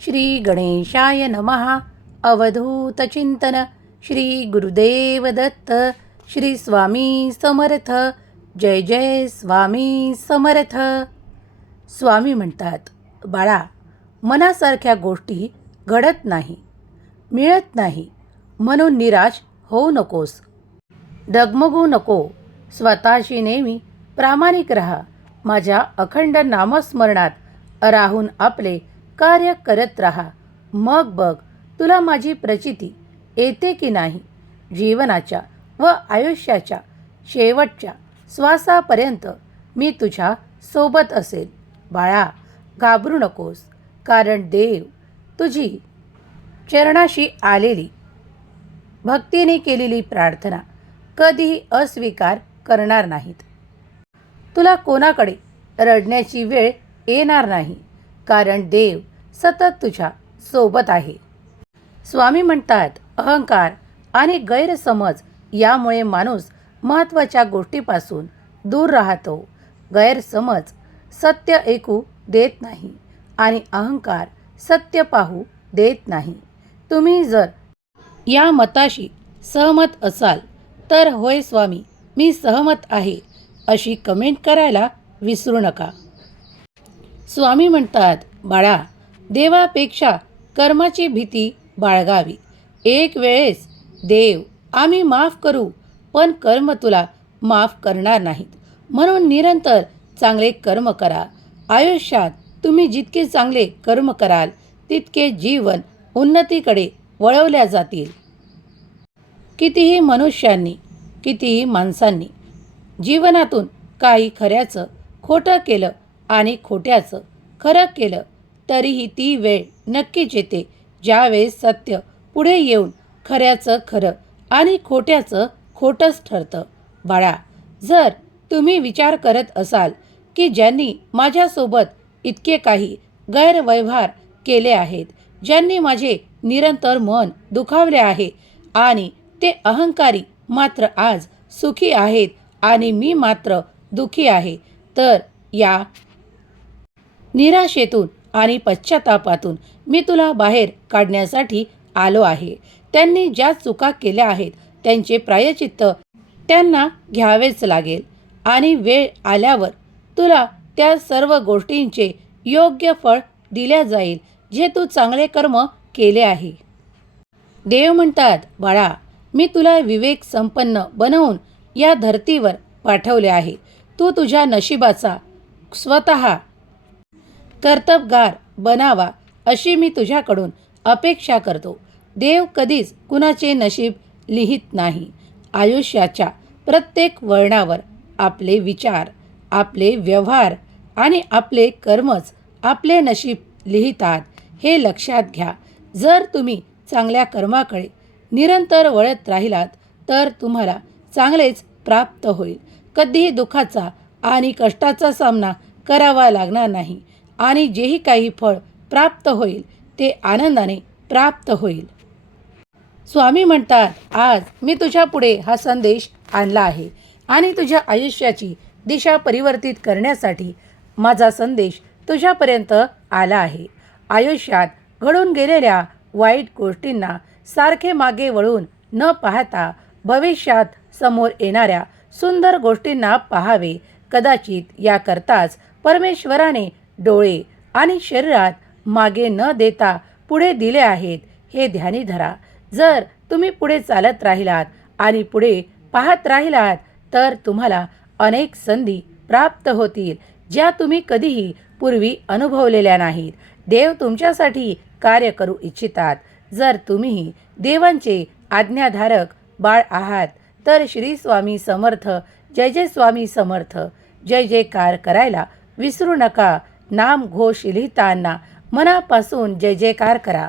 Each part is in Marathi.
श्री गणेशाय नमः अवधूतचिंतन श्री गुरुदेव दत्त. श्री स्वामी समर्थ. जय जय स्वामी समर्थ. स्वामी म्हणतात बाळा मनासारख्या गोष्टी घडत नाही मिळत नाही. म्हणून निराश होऊ नकोस. डगमगू नको. स्वतःशी नेहमी प्रामाणिक रहा. माझ्या अखंड नामस्मरणात राहून आपले कार्य करत राहा. मग बघ तुला माझी प्रचिती येते की नाही? जीवनाच्या व आयुष्याच्या शेवटच्या श्वासापर्यंत मी तुझ्या सोबत असेल. बाळा घाबरू नकोस कारण देव तुझी चरणाशी आलेली भक्तीने केलेली प्रार्थना कधीही अस्वीकार करणार नाहीत. तुला कोणाकडे रडण्याची वेळ येणार नाही. कारण देव सतत तुझ्या सोबत आहे. स्वामी म्हणतात अहंकार आणि गैरसमज यामुळे माणूस महत्त्वाच्या गोष्टीपासून दूर राहतो. गैरसमज सत्य ऐकू देत नाही आणि अहंकार सत्य पाहू देत नाही. तुम्ही जर या मताशी सहमत असाल तर होय स्वामी मी सहमत आहे अशी कमेंट करायला विसरू नका. स्वामी म्हणतात बाळा देवापेक्षा कर्माची भीती बाळगावी. एक वेळेस देव आम्ही माफ करू पण कर्म तुला माफ करणार नाहीत. म्हणून निरंतर चांगले कर्म करा. आयुष्यात तुम्ही जितके चांगले कर्म कराल तितके जीवन उन्नतीकडे वळवल्या जातील. कितीही मनुष्यांनी कितीही माणसांनी जीवनातून काही खऱ्याचं खोटं केलं आणि खोट्याचं खरं केलं तरीही ती वेळ नक्कीच येते ज्यावेळेस सत्य पुढे येऊन खऱ्याचं खरं आणि खोट्याचं खोटंच ठरतं. बाळा जर तुम्ही विचार करत असाल की ज्यांनी माझ्यासोबत इतके काही गैरव्यवहार केले आहेत ज्यांनी माझे निरंतर मन दुखावले आहे आणि ते अहंकारी मात्र आज सुखी आहेत आणि मी मात्र दुखी आहे तर या निराशेतून आणि पश्चातापातून मी तुला बाहेर काढण्यासाठी आलो आहे. त्यांनी ज्या चुका केल्या आहेत त्यांचे प्रायचित्त त्यांना घ्यावेच लागेल. आणि वेळ आल्यावर तुला त्या सर्व गोष्टींचे योग्य फळ दिल्या जाईल जे तू चांगले कर्म केले आहे. देव म्हणतात बाळा मी तुला विवेक संपन्न बनवून या धर्तीवर पाठवले आहे. तू तुझ्या नशिबाचा स्वतः कर्तबगार बनावा अशी मी तुझ्याकडून अपेक्षा करतो. देव कधीच कुणाचे नशीब लिहित नाही. आयुष्याच्या प्रत्येक वळणावर आपले विचार आपले व्यवहार आणि आपले कर्मच आपले नशीब लिहितात हे लक्षात घ्या. जर तुम्ही चांगल्या कर्माकडे निरंतर वळत राहिलात तर तुम्हाला चांगलेच प्राप्त होईल. कधीही दुःखाचा आणि कष्टाचा सामना करावा लागणार नाही. आणि जेही काही फळ प्राप्त होईल ते आनंदाने प्राप्त होईल. स्वामी म्हणतात आज मी तुझ्यापुढे हा संदेश आणला आहे आणि तुझ्या आयुष्याची दिशा परिवर्तित करण्यासाठी माझा संदेश तुझ्यापर्यंत आला आहे. आयुष्यात घडून गेलेल्या वाईट गोष्टींना सारखे मागे वळून न पाहता भविष्यात समोर येणाऱ्या सुंदर गोष्टींना पाहावे. कदाचित याकरताच परमेश्वराने डोळे आणि शरीरात मागे न देता पुढे दिले आहेत हे ध्यानी धरा. जर तुम्ही पुढे चालत राहिलात आणि पुढे पाहत राहिलात तर तुम्हाला अनेक संधी प्राप्त होतील ज्या तुम्ही कधीही पूर्वी अनुभवलेल्या नाहीत. देव तुमच्यासाठी कार्य करू इच्छितात. जर तुम्ही देवांचे आज्ञाधारक बाळ आहात तर श्री स्वामी समर्थ जय जय स्वामी समर्थ जय जयकार करायला विसरू नका. नाम घोष लिहिताना मनापासून जय जयकार करा.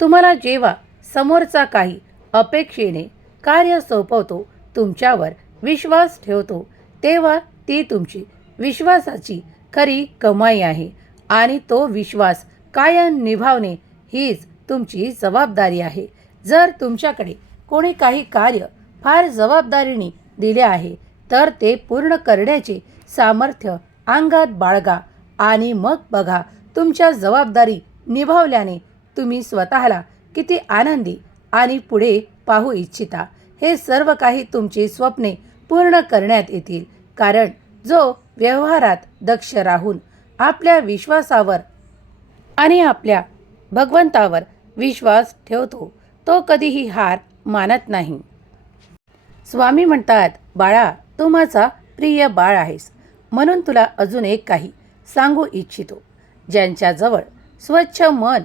तुम्हाला जेव्हा समोरचा काही अपेक्षेने कार्य सोपवतो तुमच्यावर विश्वास ठेवतो तेव्हा ती तुमची विश्वासाची खरी कमाई आहे आणि तो विश्वास कायम निभावणे हीच तुमची जबाबदारी आहे. जर तुमच्याकडे कोणी काही कार्य फार जबाबदारीने दिले आहे तर ते पूर्ण करण्याचे सामर्थ्य अंगात बाळगा आणि मग बघा तुमच्या जबाबदारी निभावल्याने तुम्ही स्वतःला किती आनंदी आणि पुढे पाहू इच्छिता. हे सर्व काही तुमची स्वप्ने पूर्ण करण्यात येतील. कारण जो व्यवहारात दक्ष राहून आपल्या विश्वासावर आणि आपल्या भगवंतावर विश्वास ठेवतो तो कधीही हार मानत नाही. स्वामी म्हणतात बाळा तू माझा प्रिय बाळ आहेस. म्हणून तुला अजून एक काही सांगू इच्छितो. ज्यांच्याजवळ स्वच्छ मन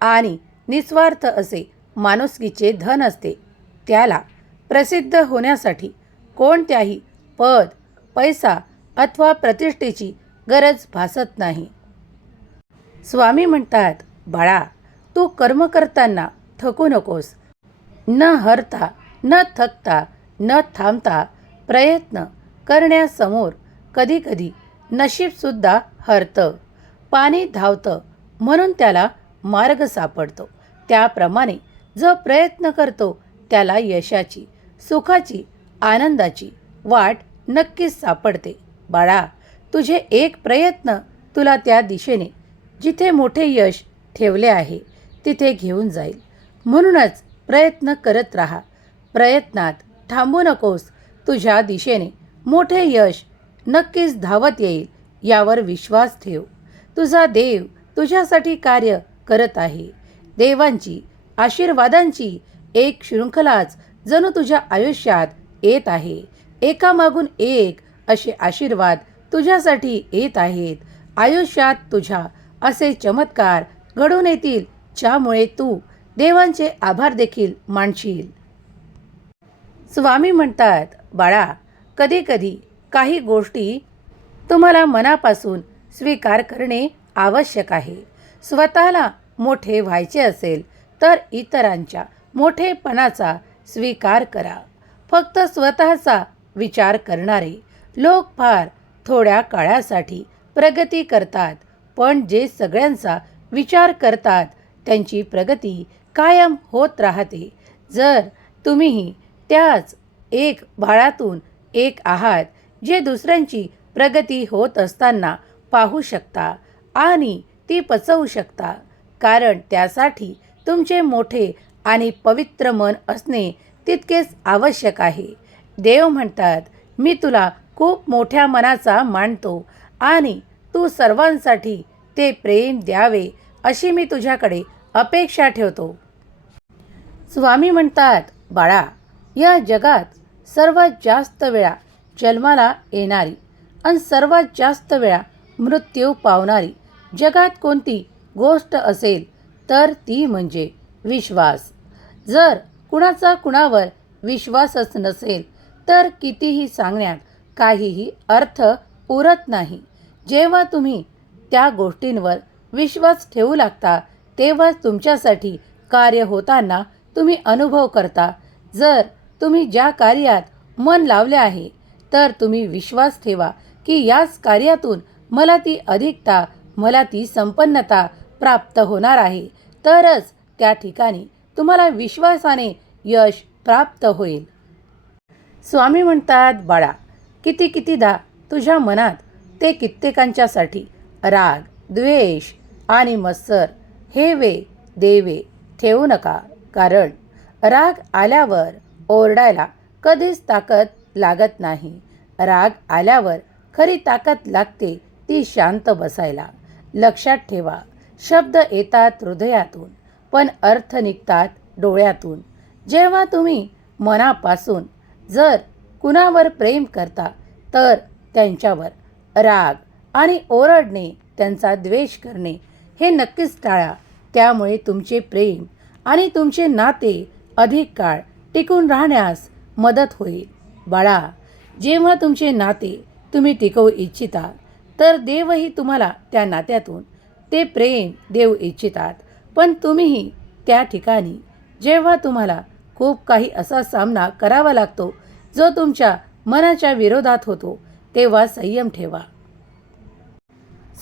आणि निस्वार्थ असे माणुसकीचे धन असते त्याला प्रसिद्ध होण्यासाठी कोणत्याही पद पैसा अथवा प्रतिष्ठेची गरज भासत नाही. स्वामी म्हणतात बाळा तू कर्म करताना थकू नकोस. न हरता न थकता न थांबता प्रयत्न करण्यासमोर कधीकधी नशीबसुद्धा हरतं पाणी धावतं म्हणून त्याला मार्ग सापडतो. त्याप्रमाणे जो प्रयत्न करतो त्याला यशाची सुखाची आनंदाची वाट नक्कीच सापडते. बाळा तुझे एक प्रयत्न तुला त्या दिशेने जिथे मोठे यश ठेवले आहे तिथे घेऊन जाईल. म्हणूनच प्रयत्न करत राहा. प्रयत्नात थांबू नकोस. तुझ्या दिशेने मोठे यश नक्कीच धावत येईल यावर विश्वास ठेव. तुझा देव तुझ्यासाठी कार्य करत आहे. देवांची आशीर्वादांची एक शृंखलाच जणू तुझ्या आयुष्यात येत आहे. एकामागून एक असे आशीर्वाद तुझ्यासाठी येत आहेत. आयुष्यात तुझ्या असे चमत्कार घडून येतील ज्यामुळे तू देवांचे आभार देखील मानशील. स्वामी म्हणतात बाळा कधीकधी काही गोष्टी तुम्हाला मनापासून स्वीकार करणे आवश्यक आहे. स्वतःला मोठे व्हायचे असेल तर इतरांच्या मोठेपणाचा स्वीकार करा. फक्त स्वतःचा विचार करणारे लोक फार थोड्या काळासाठी प्रगती करतात पण जे सगळ्यांचा विचार करतात त्यांची प्रगती कायम होत राहते. जर तुम्हीही त्याच एक बाळातून एक आहात जे दुसऱ्यांची प्रगती होत असताना पाहू शकता आणि ती पचवू शकता. कारण त्यासाठी तुमचे मोठे आणि पवित्र मन असणे तितकेच आवश्यक आहे. देव म्हणतात मी तुला खूप मोठ्या मनाचा मानतो आणि तू सर्वांसाठी ते प्रेम द्यावे अशी मी तुझ्याकडे अपेक्षा ठेवतो. स्वामी म्हणतात बाळा या जगात सर्वात जास्त वेळा जन्माला येणारी आणि सर्वात जास्त वेळा मृत्यू पावणारी जगात कोणती गोष्ट असेल तर ती म्हणजे विश्वास. जर कुणाचा कुणावर विश्वासच नसेल तर कितीही सांगण्यात काहीही अर्थ उरत नाही. जेव्हा तुम्ही त्या गोष्टींवर विश्वास ठेवू लागता तेव्हा तुमच्यासाठी कार्य होताना तुम्ही अनुभव करता. जर तुम्ही ज्या कार्यात मन लावले आहे तर तुम्ही विश्वास ठेवा की याच कार्यातून मला ती अधिकता मला ती संपन्नता प्राप्त होणार आहे. तरच त्या ठिकाणी तुम्हाला विश्वासाने यश प्राप्त होईल. स्वामी म्हणतात बाळा किती कितीदा तुझ्या मनात ते कित्येकांच्यासाठी राग द्वेष आणि मत्सर हेवे देवे ठेवू नका. कारण राग आल्यावर ओरडायला कधीच ताकद लागत नाही. राग आल्यावर खरी ताकद लागते ती शांत बसायला. लक्षात ठेवा शब्द येतात हृदयातून पण अर्थ निघतात डोळ्यातून. जेव्हा तुम्ही मनापासून जर कुणावर प्रेम करता तर त्यांच्यावर राग आणि ओरडणे त्यांचा द्वेष करणे हे नक्कीच टाळा. त्यामुळे तुमचे प्रेम आणि तुमचे नाते अधिक काळ टिकून राहण्यास मदत होईल. बाळा जेव्हा तुमचे नाते तुम्ही टिकवू इच्छिता तर देवही तुम्हाला त्या नात्यातून ते प्रेम देऊ इच्छितात. पण तुम्हीही त्या ठिकाणी जेव्हा तुम्हाला खूप काही असा सामना करावा लागतो जो तुमच्या मनाच्या विरोधात होतो तेव्हा संयम ठेवा.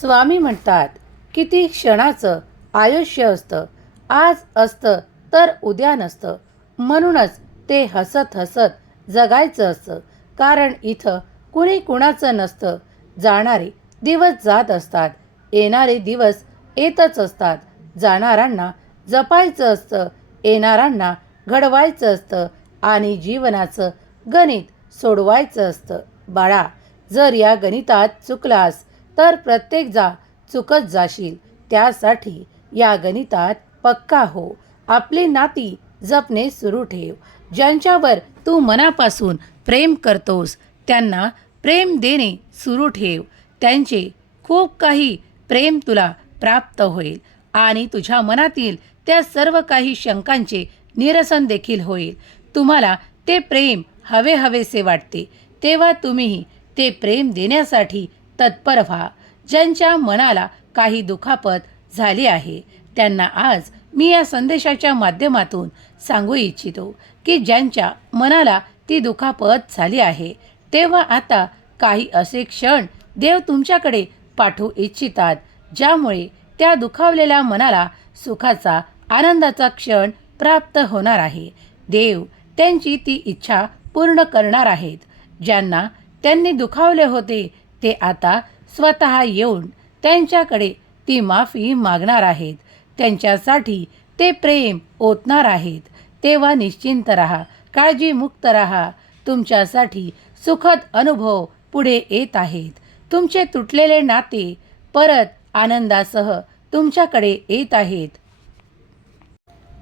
स्वामी म्हणतात किती क्षणाचं आयुष्य असतं आज असतं तर उद्या नसतं. म्हणूनच ते हसत हसत जगायचं असतं. कारण इथं कुणी कुणाचं नसतं. जाणारे दिवस जात असतात. येणारे दिवस येतच असतात. जाणाऱ्यांना जपायचं असतं. येणाऱ्यांना घडवायचं असतं. आणि जीवनाचं गणित सोडवायचं असतं. बाळा जर या गणितात चुकलास तर प्रत्येक जा चुकत जाशील. त्यासाठी या गणितात पक्का हो. आपली नाती जपणे सुरू ठेव. ज्यांच्यावर तू मनापासून प्रेम करतोस त्यांना प्रेम देणे सुरू ठेव. त्यांचे खूप काही प्रेम तुला प्राप्त होईल आणि तुझ्या मनातील त्या सर्व काही शंकांचे निरसन देखील होईल. तुम्हाला ते प्रेम हवे हवेसे वाटते. तेव्हा तुम्हीही ते प्रेम देण्यासाठी तत्पर व्हा. ज्यांच्या मनाला काही दुखापत झाली आहे त्यांना आज मी या संदेशाच्या माध्यमातून सांगू इच्छितो की ज्यांच्या मनाला ती दुखापत झाली आहे तेव्हा आता काही असे क्षण देव तुमच्याकडे पाठवू इच्छितात ज्यामुळे त्या दुखावलेल्या मनाला सुखाचा आनंदाचा क्षण प्राप्त होणार आहे. देव त्यांची ती इच्छा पूर्ण करणार आहेत. ज्यांना त्यांनी दुखावले होते ते आता स्वतः येऊन त्यांच्याकडे ती माफी मागणार आहेत. त्यांच्यासाठी ते प्रेम ओतणार आहेत. तेव्हा निश्चिंत राहा काळजीमुक्त राहा. तुमच्यासाठी सुखद अनुभव पुढे येत आहेत. तुमचे तुटलेले नाते परत आनंदासह तुमच्याकडे येत आहेत.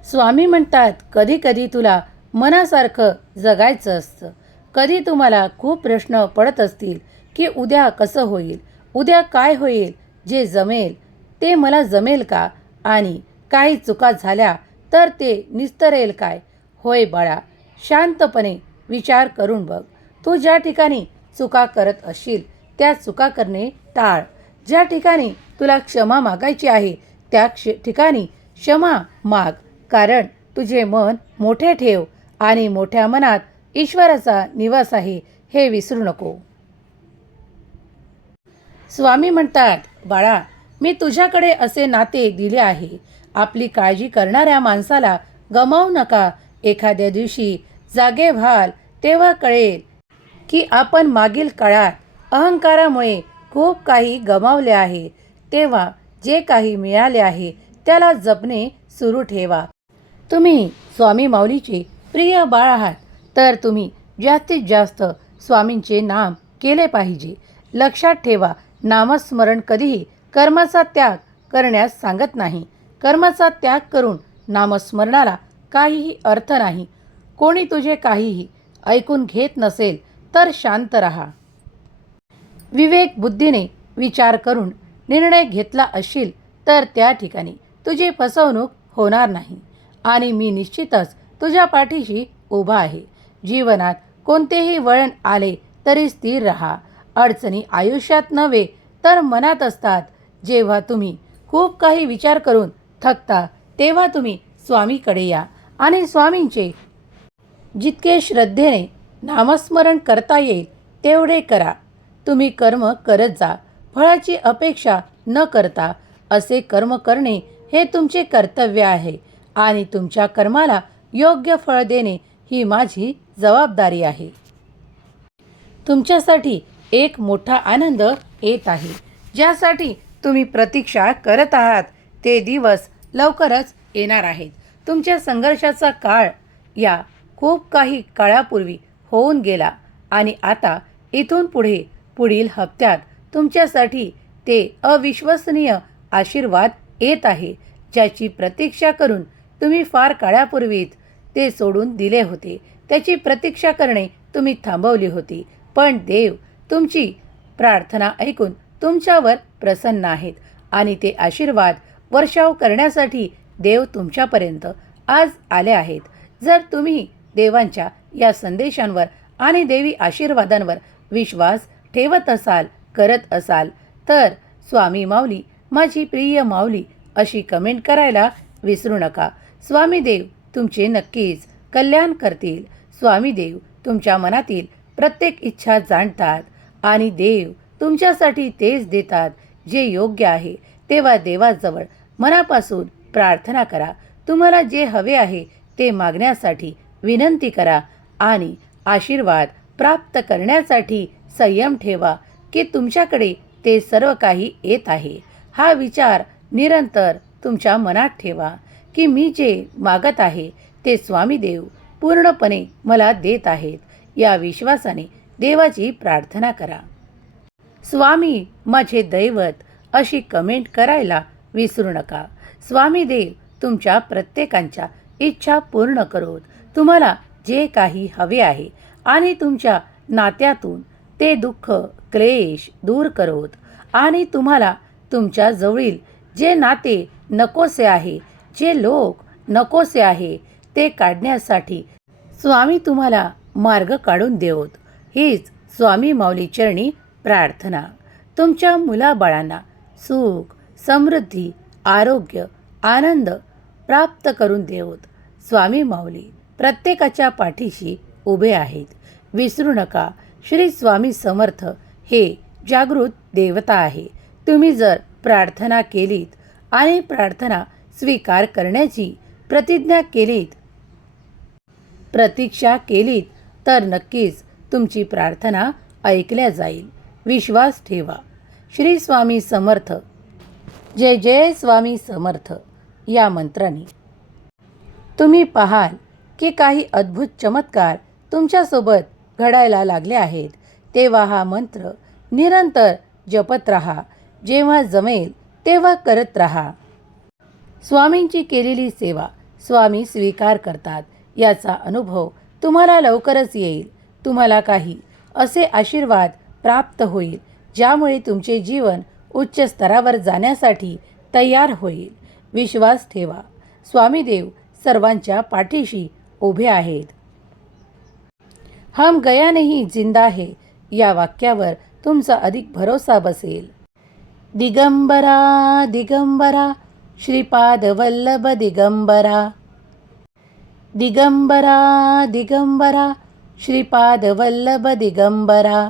स्वामी म्हणतात कधी कधी तुला मनासारखं जगायचं असतं. कधी तुम्हाला खूप प्रश्न पडत असतील की उद्या कसं होईल? उद्या काय होईल? जे जमेल ते मला जमेल का? आणि काही चुका झाल्या तर ते निस्तरेल काय? होय बाळा शांतपणे विचार करून बघ. तू ज्या ठिकाणी चुका करत असशील त्या चुका करणे टाळ. ज्या ठिकाणी तुला क्षमा मागायची आहे त्या क्ष ठिकाणी क्षमा माग. कारण तुझे मन मोठे ठेव आणि मोठ्या मनात ईश्वराचा निवास आहे हे विसरू नको. स्वामी म्हणतात बाळा मी तुझ्याकडे असे नाते दिले आहे. आपली काळजी करणाऱ्या माणसाला गमावू नका. एखाद्या दिवशी जागे व्हाल तेव्हा कळेल की आपण मागील काळात अहंकारामुळे खूप काही गमावले आहे. तेव्हा जे काही मिळाले आहे त्याला जपणे सुरू ठेवा. तुम्ही स्वामी माऊलीचे प्रिय बाळ आहात तर तुम्ही जास्तीत जास्त स्वामींचे नाम केले पाहिजे. लक्षात ठेवा नामस्मरण कधीही कर्माचा त्याग करण्यास सांगत नाही. कर्माचा त्याग करून नामस्मरणाला काहीही अर्थ नाही. कोणी तुझे काहीही ऐकून घेत नसेल तर शांत राहा. विवेक बुद्धीने विचार करून निर्णय घेतला असशील तर त्या ठिकाणी तुझी फसवणूक होणार नाही. आणि मी निश्चितच तुझ्या पाठीशी उभा आहे. जीवनात कोणतेही वळण आले तरी स्थिर रहा. अडचणी आयुष्यात नव्हे तर मनात असतात. जेव्हा तुम्ही खूप काही विचार करून थकता तेव्हा तुम्ही स्वामीकडे या आणि स्वामींचे जितके श्रद्धेने नामस्मरण करता येईल तेवढे करा. तुम्ही कर्म करत जा फळाची अपेक्षा न करता. असे कर्म करणे हे तुमचे कर्तव्य आहे आणि तुमच्या कर्माला योग्य फळ देणे ही माझी जबाबदारी आहे. तुमच्यासाठी एक मोठा आनंद येत आहे ज्यासाठी तुम्ही प्रतीक्षा करत आहात ते दिवस लवकरच येणार आहेत. तुमच्या संघर्षाचा काळ या खूप काही काळापूर्वी होऊन गेला आणि आता इथून पुढे पुढील हप्त्यात तुमच्यासाठी ते अविश्वसनीय आशीर्वाद येत आहे ज्याची प्रतीक्षा करून तुम्ही फार काळापूर्वीच ते सोडून दिले होते. त्याची प्रतीक्षा करणे तुम्ही थांबवली होती. पण देव तुमची प्रार्थना ऐकून तुमच्यावर प्रसन्न आहेत आणि ते आशीर्वाद वर्षाव करण्यासाठी देव तुमच्यापर्यंत आज आले आहेत. जर तुम्ही देवांच्या या संदेशांवर आणि देवी आशीर्वादांवर विश्वास ठेवत असाल करत असाल तर स्वामी माऊली माझी प्रिय माऊली अशी कमेंट करायला विसरू नका. स्वामी देव तुमचे नक्कीच कल्याण करतील. स्वामी देव तुमच्या मनातील प्रत्येक इच्छा जाणतात आणि देव तुमच्यासाठी तेच देतात जे योग्य आहे. तेव्हा देवाजवळ मनापासून प्रार्थना करा. तुम्हाला जे हवे आहे ते मागण्यासाठी विनंती करा आणि आशीर्वाद प्राप्त करण्यासाठी संयम ठेवा की तुमच्याकडे ते सर्व काही येत आहे. हा विचार निरंतर तुमच्या मनात ठेवा की मी जे मागत आहे ते स्वामी देव पूर्णपणे मला देत आहेत. या विश्वासाने देवाची प्रार्थना करा. स्वामी माझे दैवत अशी कमेंट करायला विसरू नका. स्वामी देव तुमच्या प्रत्येकांच्या इच्छा पूर्ण करोत. तुम्हाला जे काही हवे आहे आणि तुमच्या नात्यातून ते दुःख क्लेश दूर करोत. आणि तुम्हाला तुमच्या जवळील जे नाते नकोसे आहे जे लोक नकोसे आहे ते काढण्यासाठी स्वामी तुम्हाला मार्ग काढून देवत. हीच स्वामी माऊली चरणी प्रार्थना. तुमच्या मुलाबाळांना सुख समृद्धी आरोग्य आनंद प्राप्त करून देवत. स्वामी माऊली प्रत्येकाच्या पाठीशी उभे आहेत. विसरू नका श्री स्वामी समर्थ हे जागृत देवता आहे. तुम्ही जर प्रार्थना केलीत आणि प्रार्थना स्वीकार करण्याची प्रतिज्ञा केलीत प्रतीक्षा केलीत तर नक्कीच तुमची प्रार्थना ऐकल्या जाईल. विश्वास ठेवा. श्री स्वामी समर्थ. जय जय स्वामी समर्थ. या मंत्राने. तुम्ही पाहाल की काही अद्भुत चमत्कार तुमच्यासोबत घडायला लागले आहेत. तेव्हा हा मंत्र निरंतर जपत राहा. जेव्हा जमेल तेव्हा करत राहा. स्वामींची केलेली सेवा स्वामी स्वीकार करतात. याचा अनुभव तुम्हाला लवकरच येईल. तुम्हाला काही असे आशीर्वाद प्राप्त होईल ज्यामुळे तुमचे जीवन उच्च स्तरावर जाण्यासाठी तयार होईल. विश्वास ठेवा. स्वामीदेव सर्वांच्या पाठीशी उभे आहेत. हम गया नाही जिंदा है. या वाक्यावर तुमचा अधिक भरोसा बसेल. दिगंबरा दिगंबरा श्रीपाद वल्लभ दिगंबरा. दिगंबरा दिगंबरा श्रीपाद वल्लभ दिगंबरा.